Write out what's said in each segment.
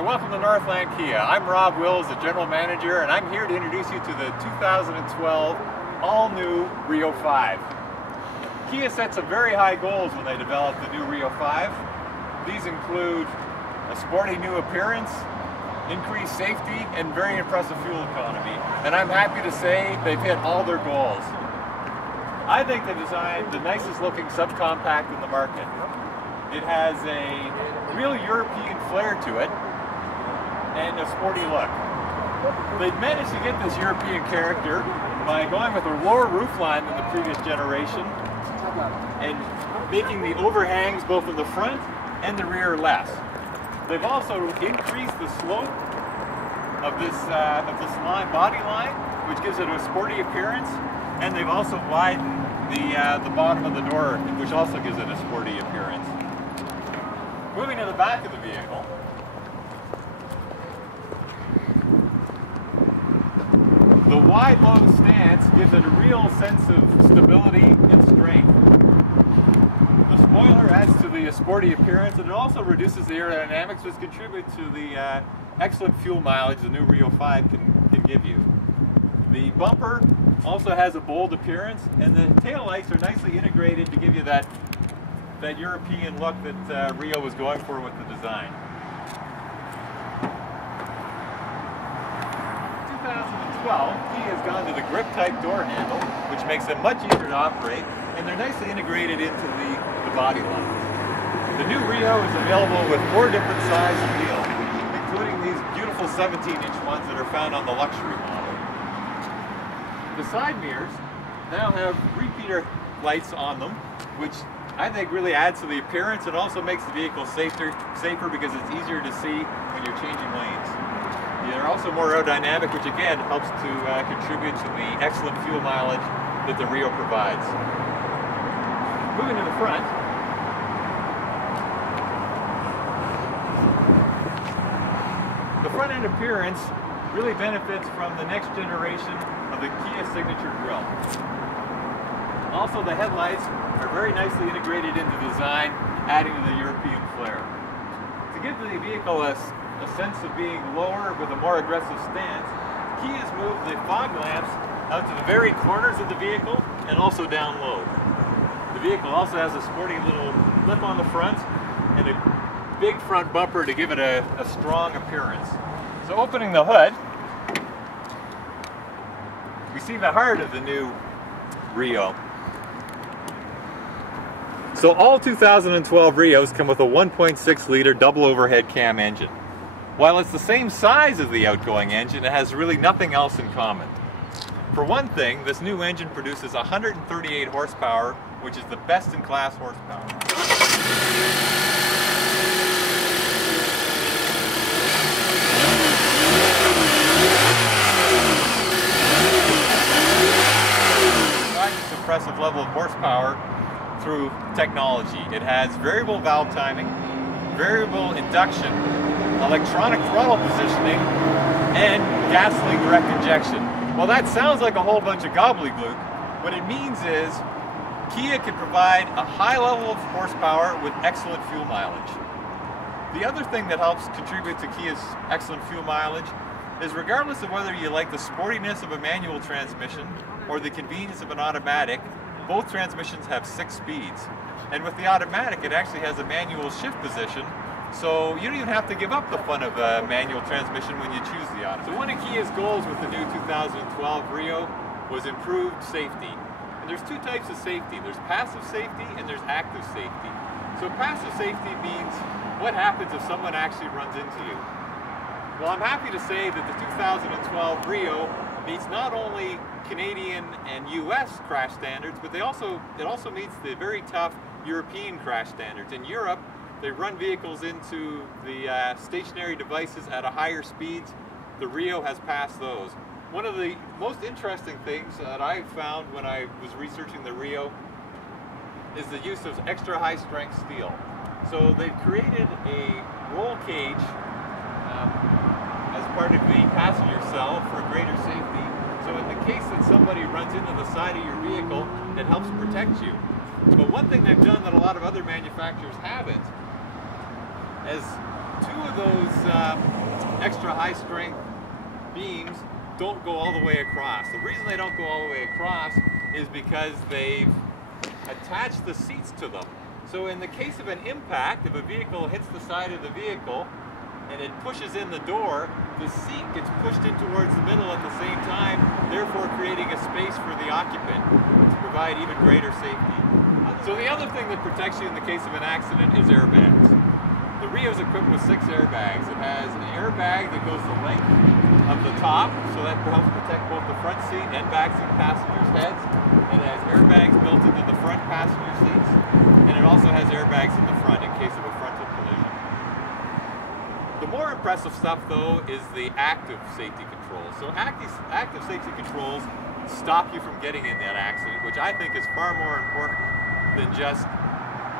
Hi, welcome to Northland Kia. I'm Rob Wills, the General Manager, and I'm here to introduce you to the 2012 all-new Rio 5. Kia set some very high goals when they developed the new Rio 5. These include a sporty new appearance, increased safety, and very impressive fuel economy. And I'm happy to say they've hit all their goals. I think they designed the nicest looking subcompact in the market. It has a real European flair to it and a sporty look. They've managed to get this European character by going with a lower roofline than the previous generation and making the overhangs both in the front and the rear less. They've also increased the slope of this body line, which gives it a sporty appearance, and they've also widened the bottom of the door, which also gives it a sporty appearance. Moving to the back of the vehicle, the wide low stance gives it a real sense of stability and strength. The spoiler adds to the sporty appearance, and it also reduces the aerodynamics, which contributes to the excellent fuel mileage the new Rio 5 can give you. The bumper also has a bold appearance, and the taillights are nicely integrated to give you that European look that Rio was going for with the design. 2012, Kia has gone to the grip type door handle, which makes them much easier to operate, and they're nicely integrated into the body line. The new Rio is available with 4 different sized wheels, including these beautiful 17-inch ones that are found on the luxury model. The side mirrors now have repeater lights on them, which I think really adds to the appearance and also makes the vehicle safer because it's easier to see when you're changing lanes. They're also more aerodynamic, which again helps to contribute to the excellent fuel mileage that the Rio provides. Moving to the front, the front end appearance really benefits from the next generation of the Kia Signature grille. Also, the headlights are very nicely integrated into the design, adding to the European flair. To give the vehicle a sense of being lower with a more aggressive stance, Kia has moved the fog lamps out to the very corners of the vehicle and also down low. The vehicle also has a sporty little lip on the front and a big front bumper to give it a strong appearance. So opening the hood, we see the heart of the new Rio. So all 2012 Rios come with a 1.6 liter double overhead cam engine. While it's the same size as the outgoing engine, it has really nothing else in common. For one thing, this new engine produces 138 horsepower, which is the best in class horsepower. This impressive level of horsepower through technology. It has variable valve timing, variable induction, electronic throttle positioning, and gasoline direct injection. Well, that sounds like a whole bunch of gobbledygook. What it means is Kia can provide a high level of horsepower with excellent fuel mileage. The other thing that helps contribute to Kia's excellent fuel mileage is regardless of whether you like the sportiness of a manual transmission or the convenience of an automatic, both transmissions have 6 speeds. And with the automatic, it actually has a manual shift position, so you don't even have to give up the fun of a manual transmission when you choose the auto. So one of Kia's goals with the new 2012 Rio was improved safety. And there's 2 types of safety. There's passive safety and there's active safety. So passive safety means what happens if someone actually runs into you. Well, I'm happy to say that the 2012 Rio meets not only Canadian and US crash standards, but it also meets the very tough European crash standards. In Europe, they run vehicles into the stationary devices at a higher speeds. The Rio has passed those. One of the most interesting things that I found when I was researching the Rio is the use of extra high strength steel. So they've created a roll cage as part of the passenger cell for greater safety. So in the case that somebody runs into the side of your vehicle, it helps protect you. But one thing they've done that a lot of other manufacturers haven't is two of those extra high strength beams don't go all the way across. The reason they don't go all the way across is because they've attached the seats to them. So in the case of an impact, if a vehicle hits the side of the vehicle and it pushes in the door, the seat gets pushed in towards the middle at the same time, therefore creating a space for the occupant to provide even greater safety. So the other thing that protects you in the case of an accident is airbags. The Rio is equipped with 6 airbags. It has an airbag that goes the length of the top, so that helps protect both the front seat and back seat passengers' heads. It has airbags built into the front passenger seats, and it also has airbags in the front in case of a frontal collision. The more impressive stuff, though, is the active safety controls. So active safety controls stop you from getting in that accident, which I think is far more important than just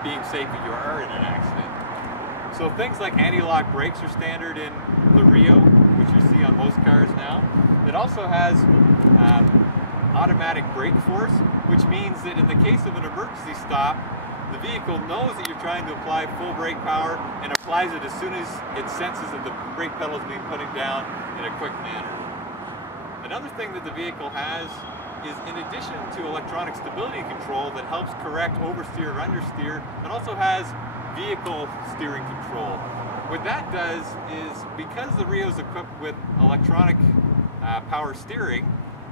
being safe if you are in an accident. So things like anti-lock brakes are standard in the Rio, which you see on most cars now. It also has automatic brake force, which means that in the case of an emergency stop, the vehicle knows that you're trying to apply full brake power and applies it as soon as it senses that the brake pedal is being put down in a quick manner. Another thing that the vehicle has is, in addition to electronic stability control that helps correct oversteer or understeer, it also has vehicle steering control. What that does is, because the Rio is equipped with electronic power steering,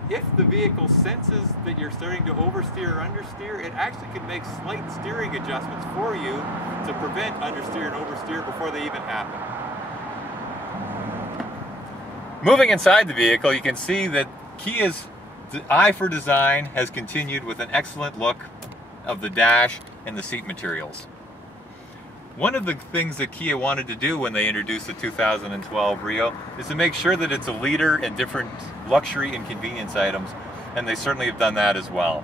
if the vehicle senses that you're starting to oversteer or understeer, it actually can make slight steering adjustments for you to prevent understeer and oversteer before they even happen. Moving inside the vehicle, you can see that Kia's eye for design has continued with an excellent look of the dash and the seat materials. One of the things that Kia wanted to do when they introduced the 2012 Rio is to make sure that it's a leader in different luxury and convenience items, and they certainly have done that as well.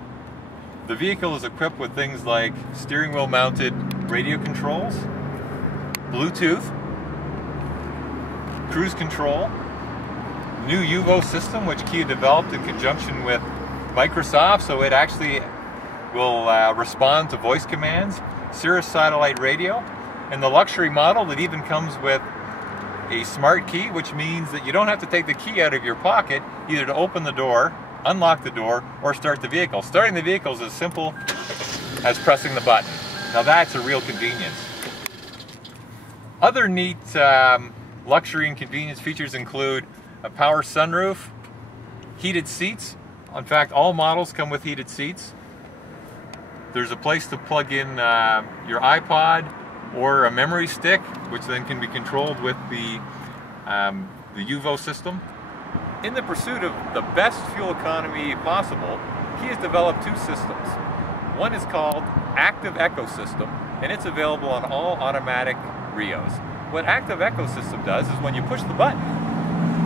The vehicle is equipped with things like steering wheel mounted radio controls, Bluetooth, cruise control, new UVO system which Kia developed in conjunction with Microsoft, so it actually will respond to voice commands, Sirius satellite radio, and the luxury model that even comes with a smart key, which means that you don't have to take the key out of your pocket either to open the door, unlock the door, or start the vehicle. Starting the vehicle is as simple as pressing the button. Now that's a real convenience. Other neat luxury and convenience features include a power sunroof, heated seats. In fact, all models come with heated seats. There's a place to plug in your iPod or a memory stick, which then can be controlled with the UVO system. In the pursuit of the best fuel economy possible, Kia has developed 2 systems. One is called Active Ecosystem, and it's available on all automatic Rios. What Active Ecosystem does is when you push the button,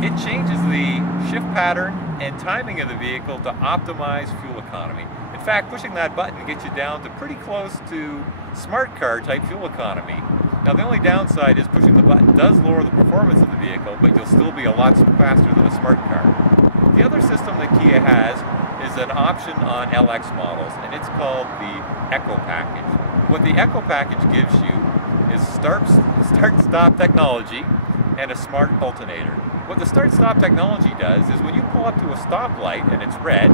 it changes the shift pattern and timing of the vehicle to optimize fuel economy. In fact, pushing that button gets you down to pretty close to smart car type fuel economy. Now the only downside is pushing the button does lower the performance of the vehicle, but you'll still be a lot faster than a smart car. The other system that Kia has is an option on LX models, and it's called the Eco Package. What the Eco Package gives you is start-stop technology and a smart alternator. What the start-stop technology does is when you pull up to a stoplight and it's red,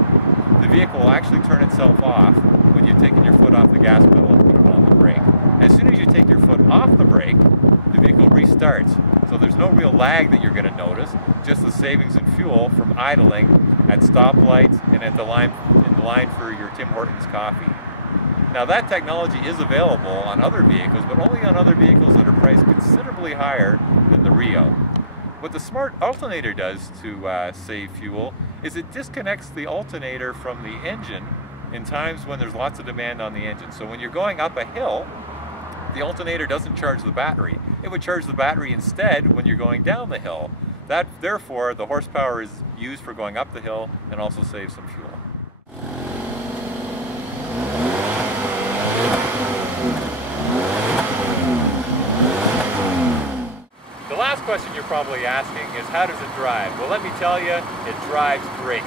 the vehicle will actually turn itself off when you've taken your foot off the gas pedal and put it on the brake. As soon as you take your foot off the brake, the vehicle restarts. So there's no real lag that you're going to notice, just the savings in fuel from idling at stoplights and at the line, in the line for your Tim Hortons coffee. Now that technology is available on other vehicles, but only on other vehicles that are priced considerably higher than the Rio. What the smart alternator does to save fuel is it disconnects the alternator from the engine in times when there's lots of demand on the engine. So when you're going up a hill, the alternator doesn't charge the battery. It would charge the battery instead when you're going down the hill. Therefore, the horsepower is used for going up the hill and also saves some fuel. The last question you're probably asking is, how does it drive? Well, let me tell you, it drives great.